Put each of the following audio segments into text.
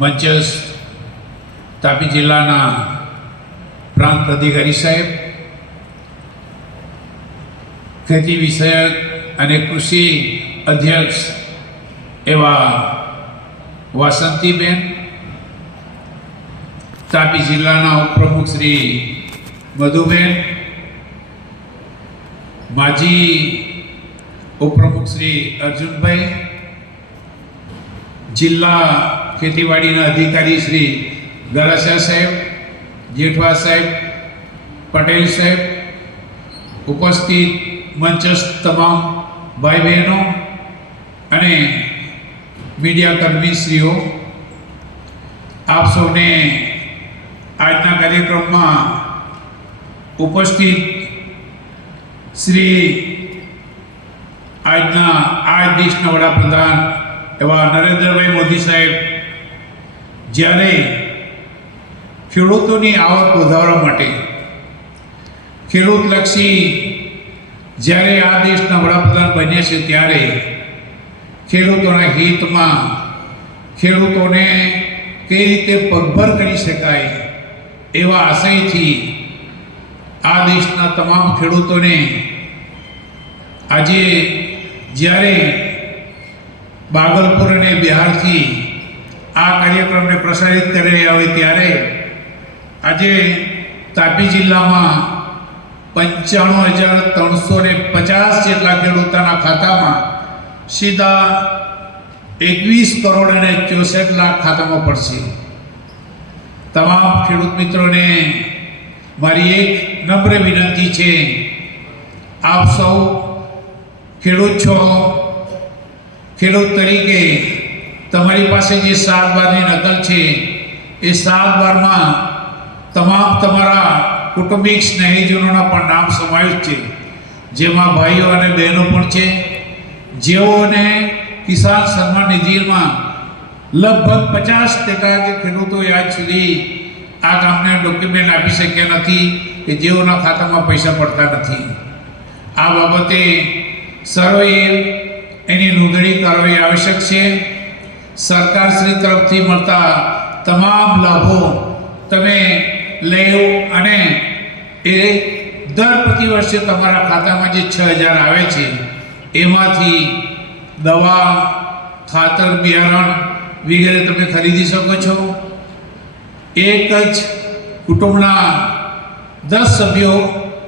મંચસ્થ તાપી જિલ્લાના પ્રાંત અધિકારી સાહેબ, ખેતી વિષયક અને કૃષિ અધ્યક્ષ એવા વાસંતીબેન, તાપી જિલ્લાના ઉપપ્રમુખ શ્રી મધુબેન, માજી ઉપપ્રમુખ શ્રી અર્જુનભાઈ, જિલ્લા ખેતીવાડીના અધિકારી શ્રી ગરાસિયા સાહેબ, જેઠવા સાહેબ, પટેલ સાહેબ, ઉપસ્થિત મંચસ્થ તમામ ભાઈ બહેનો અને મીડિયા કર્મીશ્રીઓ, આપ સૌને આજના કાર્યક્રમમાં ઉપસ્થિત શ્રી આજના દેશના વડાપ્રધાન એવા નરેન્દ્રભાઈ મોદી સાહેબ જ્યારે ખેડૂતોની આવક વધારવા માટે ખેડૂતલક્ષી જ્યારે આ દેશના વડાપ્રધાન બન્યા છે ત્યારે ખેડૂતોના હિતમાં ખેડૂતોને કઈ રીતે પગભર કરી શકાય એવા આશયથી આ દેશના તમામ ખેડૂતોને આજે જ્યારે ભાગલપુર અને બિહારથી આ કાર્યક્રમને પ્રસારિત કરી રહ્યા હોય ત્યારે આજે તાપી જિલ્લામાં 95,350 જેટલા ખેડૂતોના ખાતામાં સીધા 21,64,00,000 ખાતામાં પડશે. તમામ ખેડૂત મિત્રોને મારી એક નમ્ર વિનંતી છે, આપ સૌ ખેડૂત છો, ખેડૂત તરીકે તમારી પાસે જે 7/12ની નકલ છે એ 7/12માં તમામ તમારા કુટુંબિક સ્નેહીજનોના પણ નામ સમાવિષ્ટ છે, જેમાં ભાઈઓ અને બહેનો પણ છે, જેઓને કિસાન સન્માન નિધિમાં લગભગ 50% જે ખેડૂતોએ આજ સુધી આ કામને ડોક્યુમેન્ટ આપી શક્યા નથી કે જેઓના ખાતામાં પૈસા પડતા નથી. આ બાબતે સર્વે એની નોંધણી કરવી આવશ્યક છે. સરકારશ્રી તરફથી મળતા તમામ લાભો તમે લેવો અને એ દર પ્રતિ વર્ષે તમારા ખાતામાં જે 6,000 આવે છે એમાંથી દવા, ખાતર, બિયારણ વગેરે તમે ખરીદી શકો છો. એક જ કુટુંબના 10 સભ્યો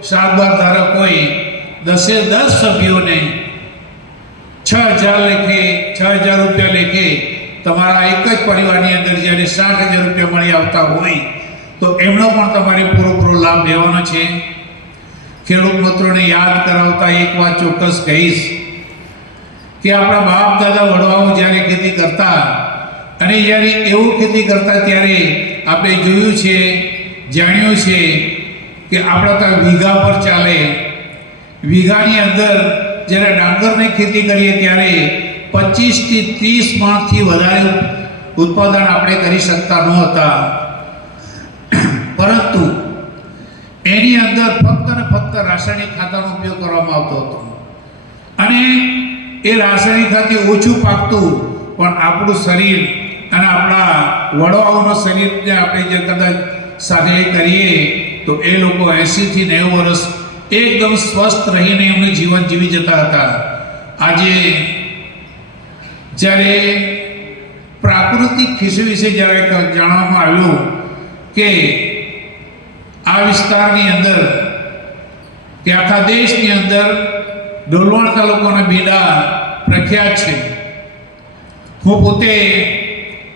7/12 ધારક હોય, 10 સભ્યોને 6,000 લેખે 6,000 રૂપિયા લેખે તમારા એક જ પરિવારની અંદર જ્યારે 60,000 રૂપિયા મળી આવતા હોય તો એમનો પણ તમારે પૂરો લાભ લેવાનો છે. ખેડૂત મિત્રોને યાદ કરાવતા એક વાત ચોક્કસ કહીશ કે આપણા બાપ દાદા વડવાઓ જ્યારે ખેતી કરતા અને જ્યારે એવું ખેતી કરતા ત્યારે આપણે જોયું છે, જાણ્યું છે કે આપણા ત્યાં વીઘા પર ચાલે. વીઘાની અંદર જ્યારે ડાંગરની ખેતી કરીએ ત્યારે 25 થી 30 મણથી વધારે ઉત્પાદન આપણે કરી શકતા નહોતા, પરંતુ એની અંદર ફક્ત ને ફક્ત રાસાયણિક ખાતરનો ઉપયોગ કરવામાં આવતો હતો અને એ રાસાયણિક ખાતર ઓછું પાકતું, પણ આપણું શરીર અને આપણા વડવાઓનું શરીરને આપણે જે કદાચ સાથે કરીએ તો એ લોકો 80 થી 90 વર્ષ એકદમ સ્વસ્થ રહીને એમનું જીવન જીવી જતા હતા. આજે જ્યારે પ્રાકૃતિક ખેતી વિશે જ્યારે જાણવામાં આવ્યું કે આ વિસ્તારની અંદર કે આખા દેશની અંદર ડોલવણ તાલુકાના બીડા પ્રખ્યાત છે. હું પોતે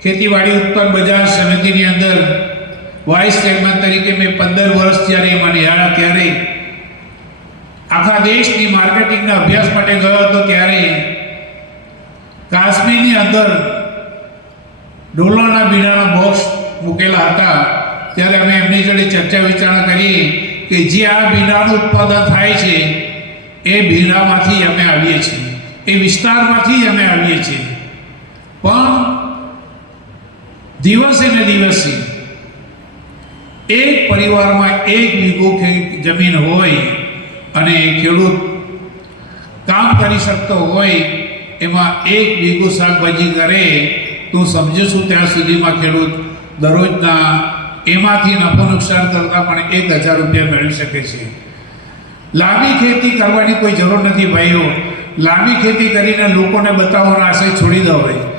ખેતીવાડી ઉત્પન્ન બજાર સમિતિની અંદર વાઇસ ચેરમેન તરીકે મેં 15 વર્ષ જ્યારે એમાં નિહાળ્યા ત્યારે આખા દેશની માર્કેટિંગના અભ્યાસ માટે ગયો હતો ત્યારે કાશ્મીરની અંદર ડોલરના બીડાના બોક્સ મૂકેલા હતા. ત્યારે અમે એમની જોડે ચર્ચા વિચારણા કરી કે જે આ બીડાનું ઉત્પાદન થાય છે એ બીડામાંથી અમે આવીએ છીએ, એ વિસ્તારમાંથી અમે આવીએ છીએ, પણ દિવસે ને દિવસે એક પરિવારમાં 1 વીઘો જમીન હોય અને ખેડૂત કામ કરી શકતો હોય એમાં 1 વીઘો શાકભાજી કરે તો સમજુ છું ત્યાં સુધીમાં ખેડૂત દરરોજના એમાંથી નફો નુકસાન કરતાં પણ 1,000 રૂપિયા મેળવી શકે છે. લાંબી ખેતી કરવાની કોઈ જરૂર નથી ભાઈઓ. લાંબી ખેતી કરીને લોકોને બતાવવાનો આશય છોડી દો ભાઈ.